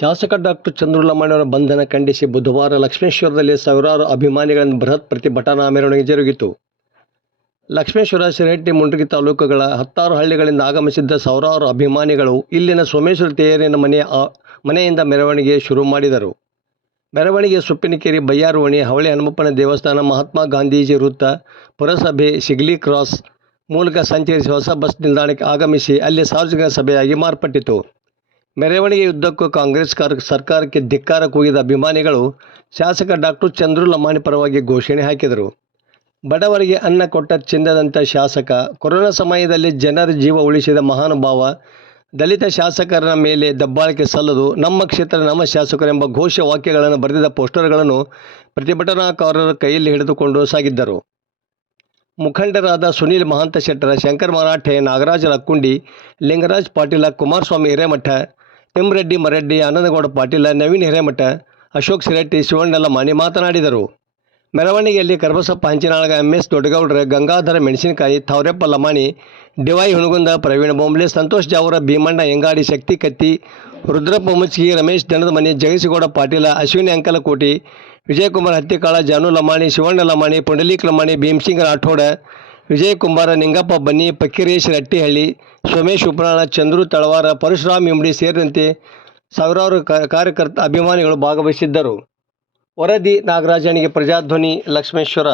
ಶಾಸಕ ಡಾಕ್ಟರ್ ಚಂದ್ರು ಲಮಾಣಿಯವರ ಬಂಧನ ಖಂಡಿಸಿ ಬುಧವಾರ ಲಕ್ಷ್ಮೇಶ್ವರದಲ್ಲಿ ಸಾವಿರಾರು ಅಭಿಮಾನಿಗಳಿಂದ ಬೃಹತ್ ಪ್ರತಿಭಟನಾ ಮೆರವಣಿಗೆ ಜರುಗಿತು. ಲಕ್ಷ್ಮೇಶ್ವರ, ಶಿರಹಟ್ಟಿ, ಮುಂಡ್ರಿಗಿ ತಾಲೂಕುಗಳ 10 ಹಳ್ಳಿಗಳಿಂದ ಆಗಮಿಸಿದ್ದ ಸಾವಿರಾರು ಅಭಿಮಾನಿಗಳು ಇಲ್ಲಿನ ಸೋಮೇಶ್ವರ ತೇರಿನ ಮನೆಯಿಂದ ಮೆರವಣಿಗೆ ಶುರು ಮಾಡಿದರು. ಮೆರವಣಿಗೆ ಸುಪ್ಪಿನಕೆರೆ, ಬಯ್ಯಾರವಣಿ, ಹವಳಿ ಹನುಮಪ್ಪನ ದೇವಸ್ಥಾನ, ಮಹಾತ್ಮ ಗಾಂಧೀಜಿ ವೃತ್ತ, ಪುರಸಭೆ, ಶಿಗ್ಲಿ ಕ್ರಾಸ್ ಮೂಲಕ ಸಂಚರಿಸಿ ಹೊಸ ಬಸ್ ನಿಲ್ದಾಣಕ್ಕೆ ಆಗಮಿಸಿ ಅಲ್ಲಿ ಸಾರ್ವಜನಿಕ ಸಭೆಯಾಗಿ ಮಾರ್ಪಟ್ಟಿತು. ಮೆರವಣಿಗೆಯುದ್ದಕ್ಕೂ ಕಾಂಗ್ರೆಸ್ ಸರ್ಕಾರಕ್ಕೆ ಧಿಕ್ಕಾರ ಕೂಗಿದ ಅಭಿಮಾನಿಗಳು ಶಾಸಕ ಡಾಕ್ಟರ್ ಚಂದ್ರು ಲಮಾಣಿ ಪರವಾಗಿ ಘೋಷಣೆ ಹಾಕಿದರು. ಬಡವರಿಗೆ ಅನ್ನ ಕೊಟ್ಟ ಚಿನ್ನದಂಥ ಶಾಸಕ, ಕೊರೋನಾ ಸಮಯದಲ್ಲಿ ಜನರ ಜೀವ ಉಳಿಸಿದ ಮಹಾನುಭಾವ, ದಲಿತ ಶಾಸಕರ ಮೇಲೆ ದಬ್ಬಾಳಿಕೆ ಸಲ್ಲದು, ನಮ್ಮ ಕ್ಷೇತ್ರ ನಮ್ಮ ಶಾಸಕರು ಎಂಬ ಘೋಷ ವಾಕ್ಯಗಳನ್ನು ಬರೆದಿದ್ದ ಪೋಸ್ಟರ್ಗಳನ್ನು ಪ್ರತಿಭಟನಾಕಾರರ ಕೈಯಲ್ಲಿ ಹಿಡಿದುಕೊಂಡು ಸಾಗಿದ್ದರು. ಮುಖಂಡರಾದ ಸುನೀಲ್ ಮಹಾಂತ ಶೆಟ್ಟರ, ಶಂಕರ್ ಮರಾಠೆ, ನಾಗರಾಜ ಲಕ್ಕುಂಡಿ, ಲಿಂಗರಾಜ್ ಪಾಟೀಲ, ಕುಮಾರಸ್ವಾಮಿ ಹಿರೇಮಠ, ತಿಮ್ಮರೆಡ್ಡಿ ಮರೆಡ್ಡಿ, ಆನಂದಗೌಡ ಪಾಟೀಲ, ನವೀನ್ ಹಿರೇಮಠ, ಅಶೋಕ್ ಶಿರಟ್ಟಿ, ಶಿವಣ್ಣ ಲಮಾಣಿ ಮಾತನಾಡಿದರು. ಮೆರವಣಿಗೆಯಲ್ಲಿ ಕರಬಸಪ್ಪ ಹಂಚಿನಾಳಗ, MS ದೊಡ್ಡಗೌಡ್ರ, ಗಂಗಾಧರ ಮೆಣಸಿನಕಾಯಿ, ಥಾವರೆಪ್ಪ ಲಮಾಣಿ, ಡಿವೈ ಹುಣಗುಂದ, ಪ್ರವೀಣ್ ಬೊಂಬ್ಲೆ, ಸಂತೋಷ್ ಜಾವರ, ಭೀಮಣ್ಣ ಎಂಗಾಡಿ, ಶಕ್ತಿ ಕತ್ತಿ, ರುದ್ರಪ್ಪ ಮುಚ್ಗಿ, ರಮೇಶ್ ದನದಮನಿ, ಜಗಸಿಗೌಡ ಪಾಟೀಲ, ಅಶ್ವಿನಿ ಅಂಕಲಕೋಟಿ, ವಿಜಯಕುಮಾರ್ ಹತ್ತಿಕಾಳ, ಜಾನು ಲಮಾಣಿ, ಶಿವಣ್ಣ ಲಮಾಣಿ, ಪುಂಡಲೀಕ್ ಲಮಾಣಿ, ಭೀಮಸಿಂಗ್ ರಾಠೋಡ, ವಿಜಯ್ ಕುಂಬಾರ, ನಿಂಗಪ್ಪ ಬನ್ನಿ, ಪಕ್ಕಿರೇಶ್ ರಟ್ಟಿಹಳ್ಳಿ, ಸೋಮೇಶ್ ಉಪ್ರಾಳ, ಚಂದ್ರು ತಳವಾರ, ಪರಶುರಾಮ್ ಇಂಬಡಿ ಸೇರಿದಂತೆ ಸಾವಿರಾರು ಕಾರ್ಯಕರ್ತ ಅಭಿಮಾನಿಗಳು ಭಾಗವಹಿಸಿದ್ದರು. ವರದಿ ನಾಗರಾಜನಿಗೆ, ಪ್ರಜಾಧ್ವನಿ, ಲಕ್ಷ್ಮೇಶ್ವರ.